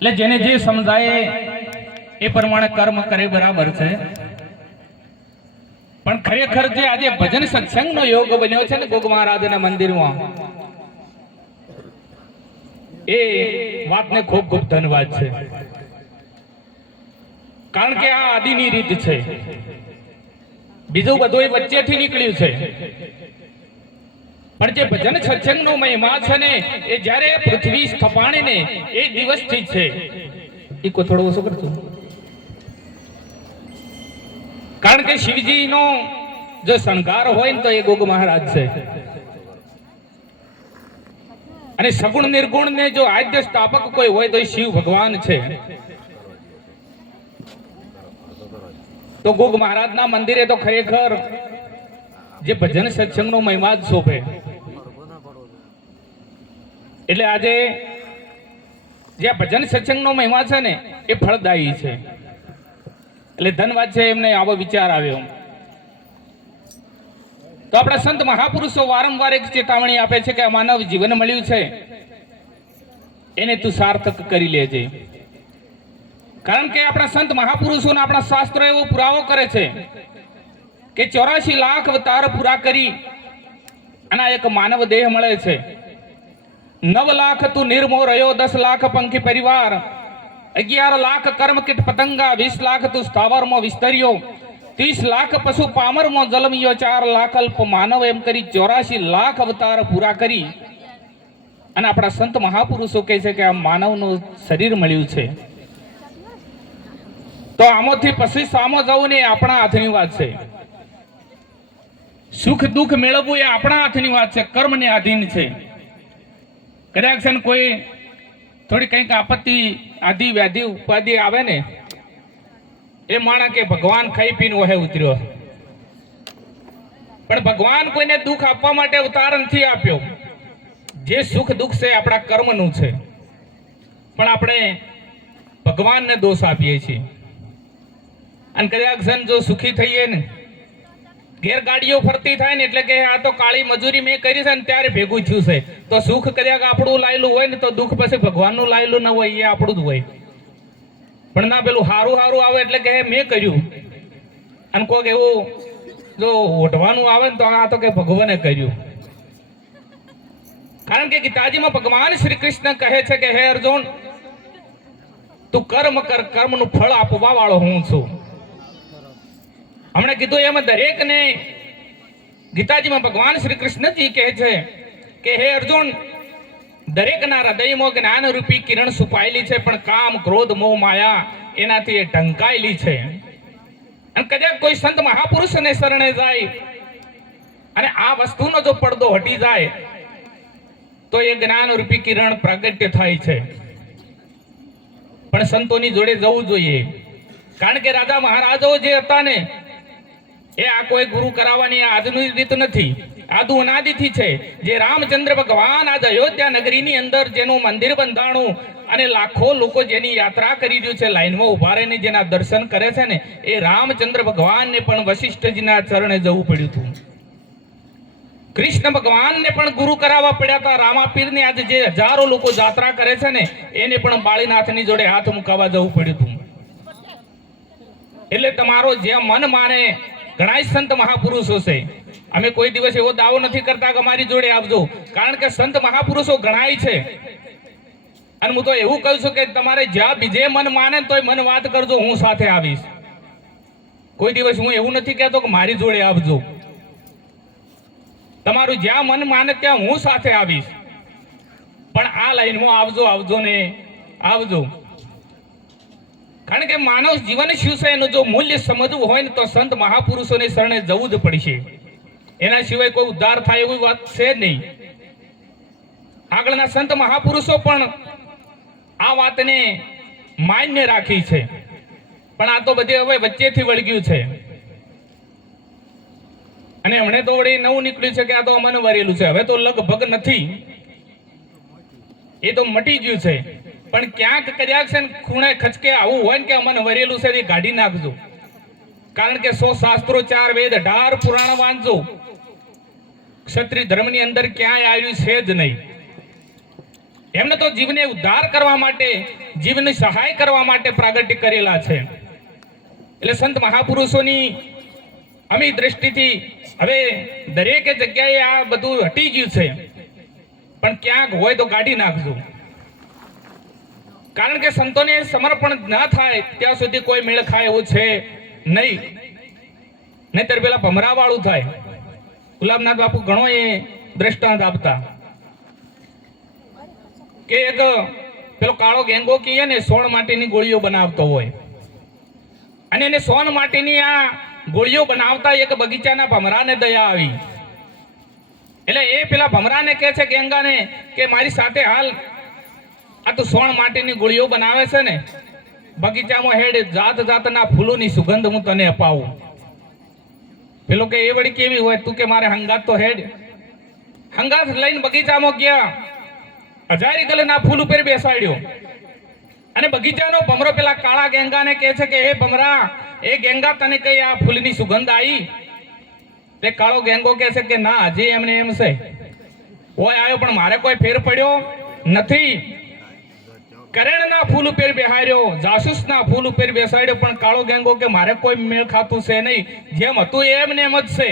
એટલે જેને જે સમજાય એ પ્રમાણે કર્મ કરે બરાબર છે, પણ ખરેખર જે આજે ભજન સત્સંગનો યોગ બન્યો છે ને ગોગ મહારાજના મંદિરમાં, એ વાતને ખૂબ ખૂબ ધન્યવાદ છે. કારણ કે આ આદિની રીત છે, બીજું બધું વચ્ચેથી નીકળ્યું છે. પણ જે ભજન સત્સંગનો મહિમા છે ને એ જ્યારે પૃથ્વી સ્થપાણી ને એ દિવસથી છે. એ થોડો ઓછો કરજો. કારણ કે શિવજીનો જો શણગાર હોય ને તો એ ગોગ મહારાજ છે, અને સગુણ નિર્ગુણ ને જો આદ્ય સ્થાપક કોઈ હોય તો એ શિવ ભગવાન છે. તો ગોગ મહારાજના મંદિરે તો ખરેખર જે ભજન સત્સંગનો મહિમા જ શોભે. એટલે આજે જે ભજન સત્સંગનો મહિમા છે ને એ ફળદાયી છે. એટલે ધન્યવાદ છે એમને આવો વિચાર આવ્યો. તો આપણા સંત મહાપુરુષો વારંવાર એક ચેતવણી આપે છે કે માનવ જીવન મળ્યું છે એને તું સાર્થક કરી લેજે. કારણ કે આપણા સંત મહાપુરુષો આપણા શાસ્ત્રો એવો પુરાવો કરે છે કે 84 લાખ અવતાર પૂરા કરી અને એક માનવ દેહ મળે છે. 9 લાખ તું નિર્મો રહ્યો, 10 લાખ પંખી પરિવાર, 11 લાખ કર્મ કીટ પતંગા, 20 લાખ તું સ્થાવરમાં વિસ્તર્યો, 30 લાખ પશુ પામરમાં જલમ્યો, 4 લાખ અલ્પ માનવ, એમ કરી 84 લાખ અવતાર પૂરા કરી અને આપણા સંત મહાપુરુષો કહે છે કે આ માનવનું શરીર મળ્યું છે. તો આમાંથી પછી સામો જવું ને આપણા હાથની વાત છે. સુખ દુઃખ મેળવવું એ આપણા હાથની વાત છે, કર્મને આધીન છે. કદાચ છે ને કોઈ થોડી કંઈક આપત્તિ આધિ વ્યાધિ ઉપાધિ આવે ને એ માણા કે ભગવાન ખાઈ પીને ઓહે ઉતર્યો. પણ ભગવાન કોઈને દુઃખ આપવા માટે અવતાર નથી આપ્યો. જે સુખ દુઃખ છે આપણા કર્મનું છે, પણ આપણે ભગવાનને દોષ આપીએ છીએ. અને કદાચ જો સુખી થઈએ ને, ઘેર ગાડીઓ ફરતી થાય ને એટલે કે આ તો કાળી મજૂરી મેં કરી છે ને ત્યારે ભેગું થયું છે. તો સુખ કદાચ આપણું લાયેલું હોય ને તો દુઃખ પછી ભગવાનનું લાયેલું ન હોય, એ આપણું જ હોય. પણ ના પેલું હારું હારું આવે એટલે કે મેં કર્યું, અને કોઈક એવું જો ઓઢવાનું આવે ને તો આ તો કે ભગવાને કર્યું. કારણ કે ગીતાજીમાં ભગવાન શ્રી કૃષ્ણ કહે છે કે હે અર્જુન, તું કર્મ કર, કર્મનું ફળ આપવા વાળો હું છું. હમણાં કીધું એમ દરેકને ગીતાજીમાં ભગવાન શ્રી કૃષ્ણજી કહે છે કે હે અર્જુન, દરેકના હૃદયમાં જ્ઞાન રૂપી કિરણ છુપાયેલી છે, પણ કામ ક્રોધ મોહ માયા એનાથી એ ઢંકાયેલી છે. અને કદાચ કોઈ સંત મહાપુરુષને શરણે જાય અને આ વસ્તુનો જો પડદો હટી જાય તો એ જ્ઞાન રૂપી કિરણ પ્રાગટ્ય થાય છે. પણ સંતોની જોડે જવું જોઈએ. કારણ કે રાજા મહારાજો જે હતા ને એ આ કોઈ ગુરુ કરાવવાની આજની રીત નથી, આદુ અનાદિથી છે. જે રામચંદ્ર ભગવાન આજ અયોધ્યા નગરીની અંદર જેનું મંદિર બંધાણું અને લાખો લોકો જેની યાત્રા કરી રહ્યું છે, લાઈનમાં ઉભા રહીને જેના દર્શન કરે છે ને, એ રામચંદ્ર ભગવાનને પણ વશિષ્ઠજીના ચરણે જવું પડ્યું હતું. કૃષ્ણ ભગવાનને પણ ગુરુ કરાવવા પડ્યા હતા. રામાપીરને આજે જે હજારો લોકો યાત્રા કરે છે ને એને પણ બાળીનાથની જોડે હાથ મુકાવવા જવું પડ્યું હતું. એટલે તમારો જે મન માને, ઘણા સંત મહાપુરુષો છે, અમે કોઈ દિવસ એવો દાવો નથી કરતા કે અમારી જોડે આવજો. કારણ કે સંત મહાપુરુષો ઘણાય છે. અને હું તો એવું કહું છું કે તમારે જ્યાં બીજે મન માને તોય મન વાત કરજો, હું સાથે આવીશ. કોઈ દિવસ હું એવું નથી કહેતો કે મારી જોડે આવજો. તમારું જ્યાં મન માને ત્યાં હું સાથે આવીશ, પણ આ લાઈનમાં આવજો, આવજો ને આવજો. કારણ કે માનવ જીવન શું છે એનું જો મૂલ્ય સમજવું હોય ને તો સંત મહાપુરુષોને શરણે જવું જ પડશે. એના સિવાય કોઈ ઉદ્ધાર થાય એવી વાત છે નહીં. આગળના સંત મહાપુરુષો પણ આ વાતને માન્ય રાખી છે, પણ આ તો બધે હવે વચ્ચેથી વળગ્યું છે. અને હમણે તો વળી નવું નીકળ્યું છે કે આ તો અમને વરેલું છે. હવે તો લગભગ નથી, એ તો મટી ગયું છે. પણ ક્યાંક કદાચ છે ખૂણે ખચકે આવું હોય ને કે અમને વરેલું છે એ કાઢી નાખજો. કારણ કે 100 શાસ્ત્રો, 4 વેદ, 18 પુરાણ વાંચજો. ક્ષત્રિય ધર્મની અંદર ક્યાંય આવ્યું છે જ નહીં. એમને તો જીવને ઉદ્ધાર કરવા માટે, જીવની સહાય કરવા માટે પ્રાગટ્ય કરેલા છે. એટલે સંત મહાપુરુષોની અમી દ્રષ્ટિથી હવે દરેક જગ્યાએ આ બધું હટી ગયું છે, પણ ક્યાંક હોય તો કાઢી નાખજો. કારણ કે સંતોને સમર્પણ ન થાય ત્યાં સુધી કોઈ મેળ ખાય એવું છે નહીં. નહીતર પેલા ભમરા વાળું થાય. ગુલાબનાથ બાપુ ઘણો એ દ્રષ્ટાંત આપતા કે એક પેલો કાળો ગેંગો કહીએ ને, સોણ માટીની ગોળીઓ બનાવતો હોય, અને એને સોન માટીની આ ગોળીઓ બનાવતા એક બગીચાના ભમરાને દયા આવી. એટલે એ પેલા ભમરાને કહે છે ગેંગાને કે મારી સાથે હાલ, આ તો સોણ માટીની ગોળીઓ બનાવે છે ને, બગીચામાં હેડ, જાત જાતના ફૂલોની સુગંધ હું તને અપાવું. પેલો કે એ વળી કેવી હોય? તું કે મારે હંગાત તો હેડ. હંગાત લઈને બગીચામાં ગયા, હજારી કલરના ફૂલ ઉપર બેસાડ્યો, અને બગીચાનો ભમરો પેલા કાળા ગેંગાને કહે છે કે હે ભમરા, એ ગેંગા તને કઈ આ ફૂલની સુગંધ આવી? તે કાળો ગેંગો કહે છે કે ના, હજી એમને એમ છે, હોય આવ્યો પણ મારે કોઈ ફેર પડ્યો નથી. કરેણના ફૂલ ઉપર બેહાર્યો, જાસૂસના ફૂલ ઉપર બેસાડ્યો, પણ કાળો ગેંગો કે મારે કોઈ મેળ ખાતું છે નહીં, જેમ હતું એમ ને એમ જ છે.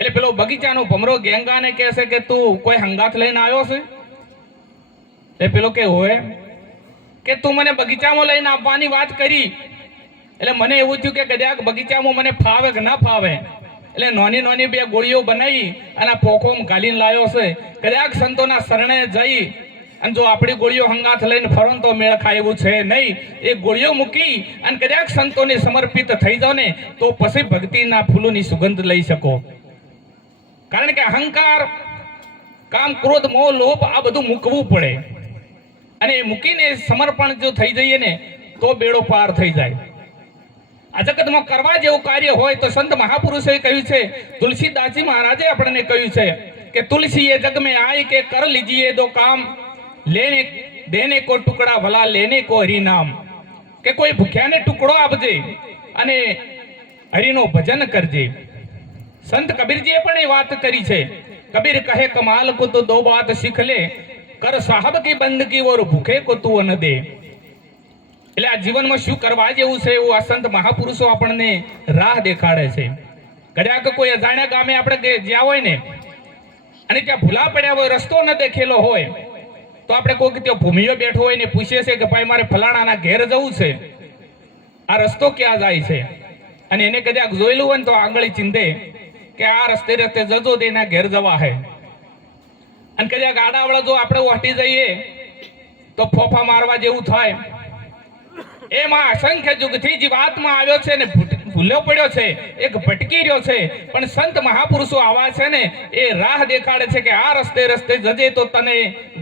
એટલે પેલો બગીચાનો ભમરો ગેંગાને કહે છે કે તું કોઈ હંગાત લઈને આવ્યો છે? એ પેલો કે હોય, કે તું મને બગીચામાં લઈને આપવાની વાત કરી, એટલે મને એવું થયું કે કદાચ બગીચામાં મને ફાવે કે ના ફાવે, એટલે નાની નાની બે ગોળીઓ બનાવી અને આ પોખોમાં ઘાલીને લાવ્યો છે. કદાચ સંતોના શરણે જઈ અને જો આપણી ગોળીઓ હંગાથ લઈને ફરો તો મેળ ખાય એવું છે નહીં. એ ગોળીઓ મૂકી અને કદાચ સંતોને સમર્પિત થઈ જાવ ને તો પછી ભક્તિના ફૂલોની સુગંધ લઈ શકો. કારણ કે અહંકાર, કામ, ક્રોધ, મોહ, લોભ આ બધું મૂકવું પડે, અને એ મૂકીને સમર્પણ જો થઈ જઈએ ને તો બેડો પાર થઈ જાય. આ જગતમાં કરવા જેવું કાર્ય હોય તો સંત મહાપુરુષોએ કહ્યું છે, તુલસીદાસજી મહારાજે આપણને કહ્યું છે કે તુલસી એ જગ में आए के कर लीजिए दो काम, लेने देने को टुकड़ा भला लेने को हरि नाम. કે કોઈ ભૂખ્યાને ટુકડો આપજે અને હરિનો ભજન કરજે. સંત કબીરજીએ પણ એ વાત કરી છે. કબીર કહે કમાલ કો તો દો બાત શીખ લે, કર સાહબ કી બંદગી ઓર ભૂખે કો તું અન્ન દે. એટલે આ જીવનમાં શું કરવા જેવું છે એવું આ સંત મહાપુરુષો આપણને રાહ દેખાડે છે. કદાચ કોઈ અજાણ્યા ગામે આપણે જ્યાં હોય ને અને ત્યાં ભૂલા પડ્યા હોય, રસ્તો ન દેખેલો હોય, તો આપણે કોઈ ત્યાં ભૂમિયો બેઠો હોય ને પૂછીએ છે કે ભાઈ મારે ફલાણાના ઘેર જવું છે, આ રસ્તો ક્યાં જાય છે? અને એને કદાચ જોયેલું હોય ને તો આગળ ચિંતે કે આ રસ્તે રસ્તે જજો તેના ઘેર જવા હે. અને કદાચ આડાવડા જો આપણે વાટી જઈએ તો ફોફા મારવા જેવું થાય. એમાં અસંખ્ય યુગથી જીવાત્મા આવ્યો છે ને ભૂલ્યો પડ્યો છે, એક ભટકી રહ્યો છે, પણ સંત મહાપુરુષો આવા છે ને એ રાહ દેખાડે છે કે આ રસ્તે રસ્તે જજે તો તને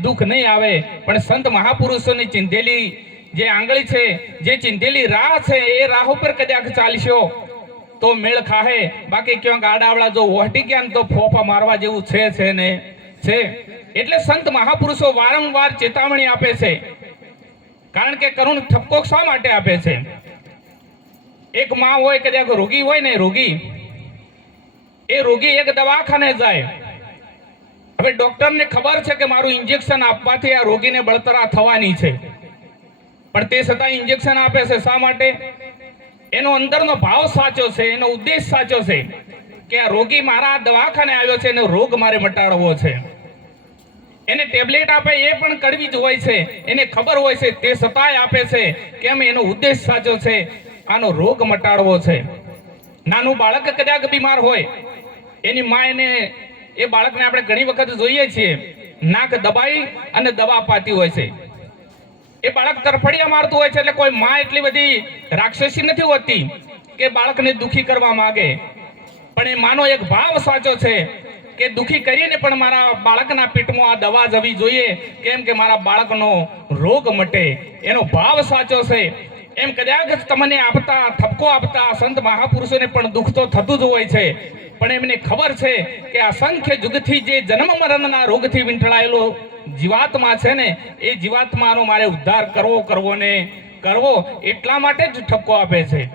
દુઃખ નહીં આવે. પણ સંત મહાપુરુષોની ચિંધેલી જે આંગળી છે, જે ચિંધેલી રાહ છે, એ રાહ ઉપર કદાચ ચાલશો તો મેળ ખાહે. બાકી ક્યાંક આડાવડા જો વહટી ગયા તો ફોફા મારવા જેવું છે ને છે. એટલે સંત મહાપુરુષો વારંવાર ચેતવણી આપે છે. કારણ કે કરુણ ઠપકો શા માટે આપે છે? એક માં હોય કદાચ રોગી હોય ને, રોગી એક દવાખાને જાય. હવે ડોક્ટરને ખબર છે કે મારું ઇન્જેક્શન આપવાથી આ રોગીને બળતરા થવાની છે, પણ તે છતાં ઇન્જેક્શન આપે છે. શા માટે? એનો અંદરનો ભાવ સાચો છે, એનો ઉદ્દેશ સાચો છે કે આ રોગી મારા દવાખાને આવ્યો છે, એનો રોગ મારે મટાડવો છે. એને ટેબ્લેટ આપે એ પણ કડવી જ હોય છે, એને ખબર હોય છે, તે છતાંય આપે છે. કેમ? એનો ઉદ્દેશ સાચો છે, આનો રોગ મટાડવો છે. નાનું બાળક કદાચ બીમાર હોય, એની માં એને, એ બાળકને આપણે ઘણી વખત જોઈએ છીએ નાક દબાઈ અને દવા પાતી હોય છે. એ બાળક તરફડિયા મારતું હોય છે. એટલે કોઈ માં એટલી બધી રાક્ષસી નથી હોતી કે બાળકને દુખી કરવા માંગે, પણ એ માનો એક ભાવ સાચો છે કે દુખી કરીને પણ મારા બાળકના પેટમાં આ દવા જવી જોઈએ, કેમ કે મારા બાળકનો રોગ મટે. એનો ભાવ સાચો છે. એમ કદાચ તમને આપતા, ઠપકો આપતા સંત મહાપુરુષોને પણ દુઃખ તો થતું જ હોય છે, પણ એમને ખબર છે કે અસંખ્ય યુગથી જે જન્મ મરણના રોગથી વીંટળાયેલો જીવાત્મા છે ને, એ જીવાત્માનો મારે ઉદ્ધાર કરવો એટલા માટે જ ઠપકો આપે છે.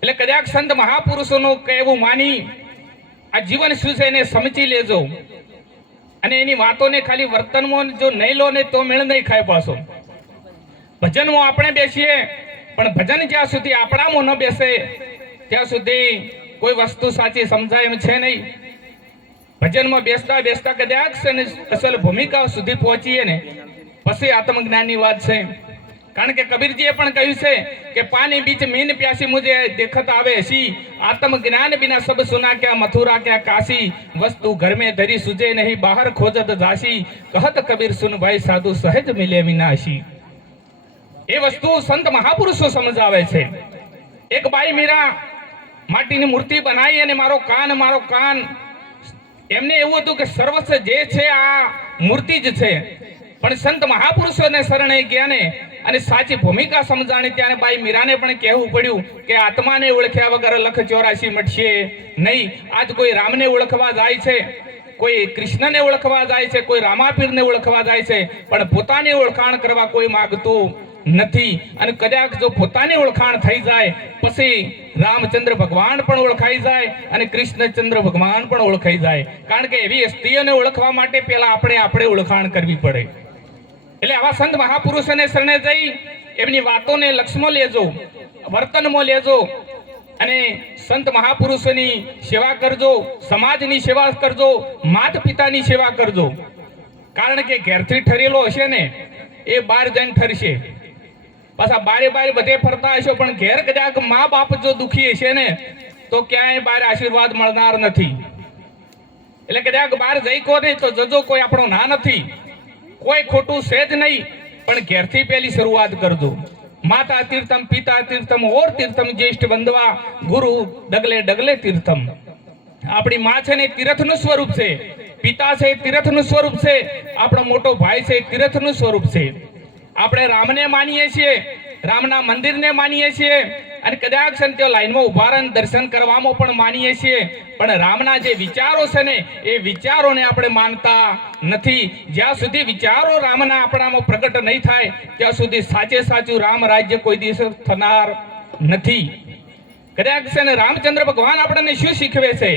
એટલે કદાચ સંત મહાપુરુષોનું કહેવું માની આ જીવન શું છે એને સમજી લેજો. અને એની વાતોને ખાલી વર્તનમાં જો નહીં લો ને તો મેળ નહીં ખાય પાછો. ભજનમાં આપણે બેસીએ પણ ભજન જ્યાં સુધી આપણામાં ન બેસે ત્યાં સુધી કોઈ વસ્તુ સાચી સમજાય એમ છે નહીં. ભજનમાં બેસતા બેસતા કદાચ અસલ ભૂમિકા સુધી પહોંચીએ ને પછી આત્મજ્ઞાનની વાત છે. કારણ કે કબીરજીએ પણ કહ્યું છે કે પાણી બીચ મીન પ્યાસી મુझे देखत आवे ऐसी आत्मज्ञान बिना सब सुना क्या मथुरा क्या काशी वस्तु घर में धरी सुझे नहीं बाहर खोजत जासी कहत कबीर सुन भाई साधु सहज मिले विनाशी. એ વસ્તુ સંત મહાપુરુષો સમજાવે છે. એક બાઈ મીરા માટીની મૂર્તિ બનાવી અને મારો કાન એમને એવું હતું કે સર્વસ્વ જે છે આ મૂર્તિ જ છે. પણ સંત મહાપુરુષોને શરણે ગયા ને અને સાચી ભૂમિકા સમજાણી ત્યારે બાઈ મીરાને પણ કહેવું પડ્યું કે આત્માને ઓળખ્યા વગર લખ 84 મટશે નહીં. આજ કોઈ રામને ઓળખવા જાય છે, કોઈ કૃષ્ણને ઓળખવા જાય છે, કોઈ રામાપીરને ઓળખવા જાય છે, પણ પોતાની ઓળખાણ કરવા કોઈ માંગતું નથી. અને કદાચ જો પોતાની ઓળખાણ થઈ જાય પછી રામચંદ્ર ભગવાન પણ ઓળખાઈ જાય અને કૃષ્ણચંદ્ર ભગવાન પણ ઓળખાઈ જાય. કારણ કે એવી સ્ત્રીઓને ઓળખવા માટે પહેલા આપણે ઓળખાણ કરવી પડે. એટલે આવા સંત મહાપુરુષોને શરણે જઈ એમની વાતોને લક્ષમાં લેજો, વર્તનમાં લેજો અને સંત મહાપુરુષોની સેવા કરજો, સમાજની સેવા કરજો, માતા પિતાની સેવા કરજો. કારણ કે ઘેરથી ઠરેલો હશે ને એ બહાર જઈને ઠરશે. પાછા બારે બધે ફરતા હશો પણ ઘેર કદાચ મા બાપ જો દુખી હશે ને તો ક્યાંય બહાર આશીર્વાદ મળનાર નથી. એટલે કદાચ બહાર જઈ કો ને તો જજો, કોઈ આપણો ના નથી, કોઈ ખોટું છે જ નહીં. પણ ઘેરથી પહેલી શરૂઆત કરજો. માતા તીર્થમ, પિતા તીર્થમ, ઓર તીર્થમ જ્યેષ્ઠ બંધવા, ગુરુ ડગલે ડગલે તીર્થમ. આપણી માં છે ને તીર્થનું સ્વરૂપ છે, પિતા છે તીર્થનું સ્વરૂપ છે, આપણો મોટો ભાઈ છે તીર્થનું સ્વરૂપ છે. આપણે રામને માનીએ છીએ, રામના મંદિરને માનીએ છીએ અને કદાચ સંત્યો લાઈનમાં ઉભા રહીને દર્શન કરવામાં પણ માનીએ છીએ. પણ રામના જે વિચારો છે ને એ વિચારોને આપણે માનતા નથી. જ્યાં સુધી વિચારો રામના આપણામાં પ્રગટ નહીં થાય ત્યાં સુધી સાચે સાચું રામ રાજ્ય કોઈ દિવસ થનાર નથી. કદાચ છે ને રામચંદ્ર ભગવાન આપણને શું શીખવે છે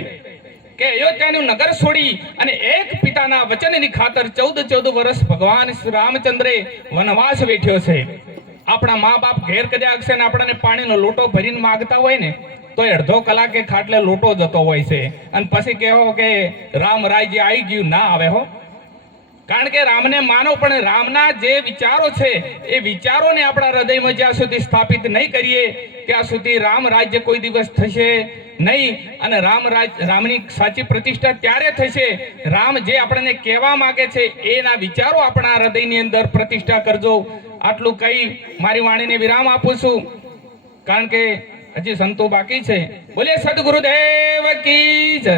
કે અયોધ્યાનું નગર છોડી અને એક પિતાના વચનની ખાતર 14 વર્ષ ભગવાન રામચંદ્રે વનવાસ વેઠ્યો છે. આપણા મા બાપ ઘેર કદાચ છે ને આપણને પાણીનો લોટો ભરીને માંગતા હોય ને તો અડધો કલાકે ખાટલે લોટો જતો હોય છે અને પછી કહેવો કે રામ રાજ્ય આવી ગયું, ના આવે હો. કારણ કે રામને માનો પણ રામના જે વિચારો છે એ વિચારોને આપણા હૃદયમાં જ્યાં સુધી સ્થાપિત નહીં કરીએ ત્યાં સુધી રામ રાજ્ય કોઈ દિવસ થશે નહીં. અને રામની સાચી પ્રતિષ્ઠા ત્યારે થશે રામ જે આપણને કહેવા માંગે છે એના વિચારો આપણા હૃદયની અંદર પ્રતિષ્ઠા કરજો. આટલું કહી મારી વાણીને વિરામ આપું છું, કારણ કે હજી સંતો બાકી છે. બોલે સદગુરુદેવ કી જય.